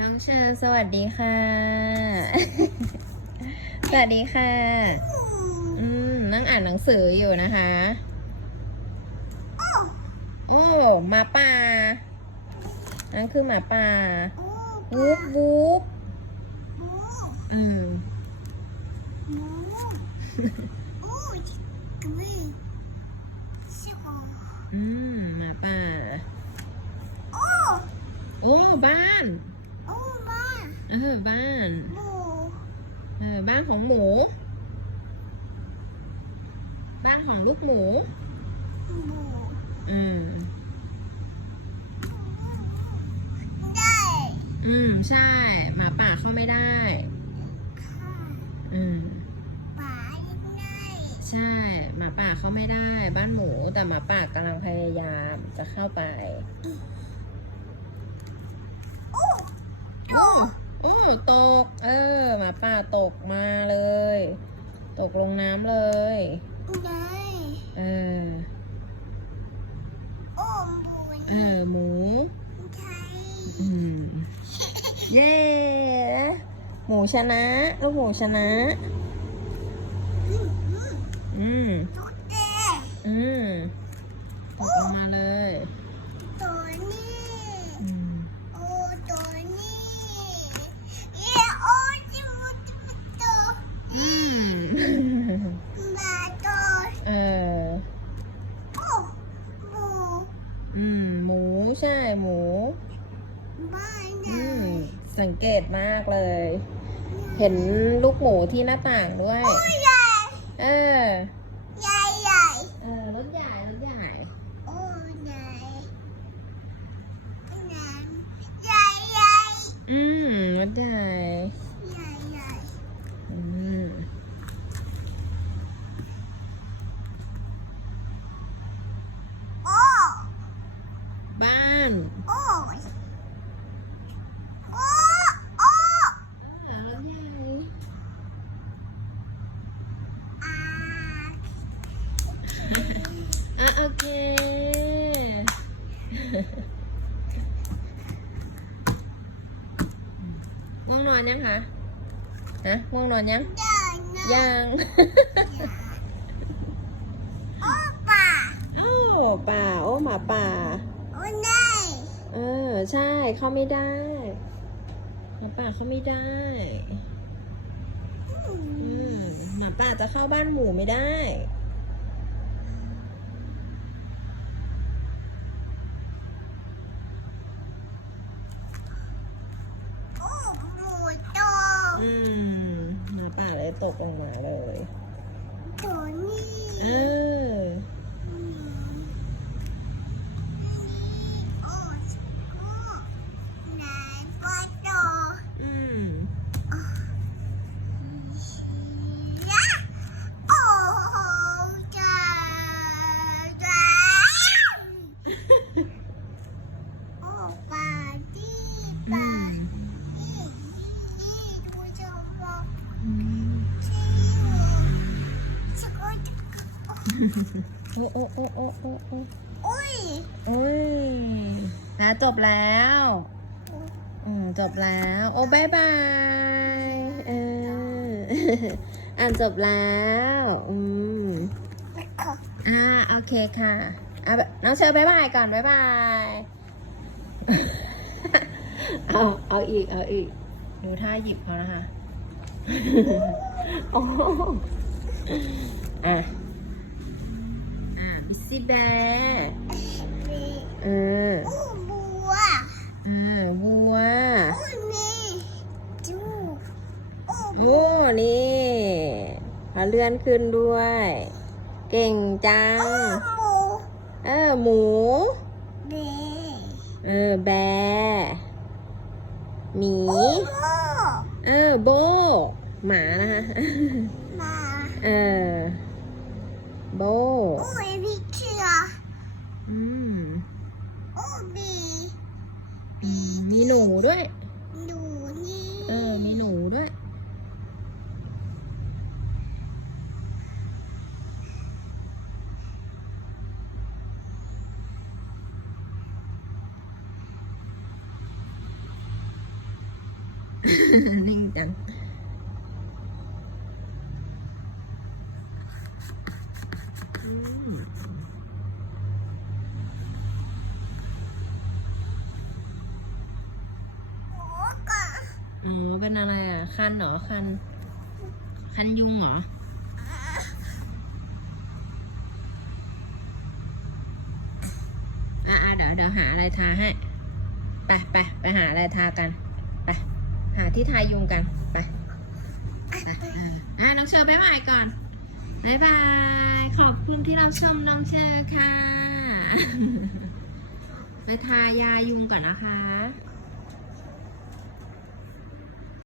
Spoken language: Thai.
น้องเชอร์สวัสดีค่ะ สวัสดีค่ะ อืมนั่งอ่านหนังสืออยู่นะคะ โอ้หมาป่า นั่นคือหมาป่า วูบวูบอืมอืมหมาป่า โอ้ บ้าน เออบ้านเออบ้านของหมู บ้านของลูกหมูอืมอืมใช่หมาป่าเข้าไม่ได้อืมใช่หมาป่าเข้าไม่ได้ บ้านหมูแต่หมาป่ากำลังพยายามจะเข้าไปโอ้ตก เออหมาป่าตกมาเลย ตกลงน้ำเลยเออเออหมูอืม เย้ หมูชนะ ลูกหมูชนะ อืมอืมตกลงมาเลย ตัวนี้ อืม โอ้ตัวนี้เย้โอ้จิมุจิมุตัว อืม มาตัว เออ โอ้บู อืม หมู ใช่หมู บ้านใหอืญ่มสังเกตมากเลย เห็นลูกหมูที่หน้าต่างด้วย ใหญ่เออ ใหญ่ใหญ่เออรถใหญ่รถใหญ่ โอ้ใหญ่ใหญ่ใหญ่ใหญ่อืมรถใหญ่ ใหญ่ใหญ่ อืม โอ้ บ้า นโอ้โอ้โอ้เออรถใหญ่อ่าอะโอเค ง่วงนอนยังคะฮะง่วงนอนยังเดินนะยังโอ้ป่าโอ้ป่าโอ้หมาป่า โอ้ได้เออ ใช่ เข้าไม่ได้หมาป่าเข้าไม่ได้อืมหมาป่าจะเข้าบ้านหมูไม่ได้โอ้หมูโตอืมหมาป่าเลยตกลงมาเลยตัวนี้เออ โอ้โอ้โอ้โอ้โอ้โอ้อุ้ยโอ้ยนะจบแล้วอืมจบแล้ว โอ้บายบายเอออ่านจบแล้วอืมขออ่าโอเคค่ะอะน้องเชอร์บายบายก่อนบายบายเอาเอาอีกเอาอีกดูท่าหยิบเขานะคะโอ้อะอะบิ ซซี่แบร์มีเอออู้บัวเออวัวอู้นี่จูอู้โอ้นี่พาเลื่อนขึ้นด้วย เก่งจังหมูเออหมูเบเออแบร์หมีโอ้เออโบ หมานะคะมาเออ โบอู้เอพิเชีย อืมอู้บีอืมมีหนูด้วยดูนี่เออ มีหนูด้วย นิ่งจัง อืม โอ้กะ อ๋อเป็นอะไรอะ คันเหรอ คัน คันยุงเหรอ อะเดี๋ยวเดี๋ยวหาอะไรทาให้ ไปไปไปหาอะไรทากัน ไป หาที่ทายุงกัน ไปไปอะอะน้องเชอร์บายบายก่อนบายบาย ขอบคุณที่เราชมน้องเชอร์ค่ะ ไปทายายุงก่อนนะคะ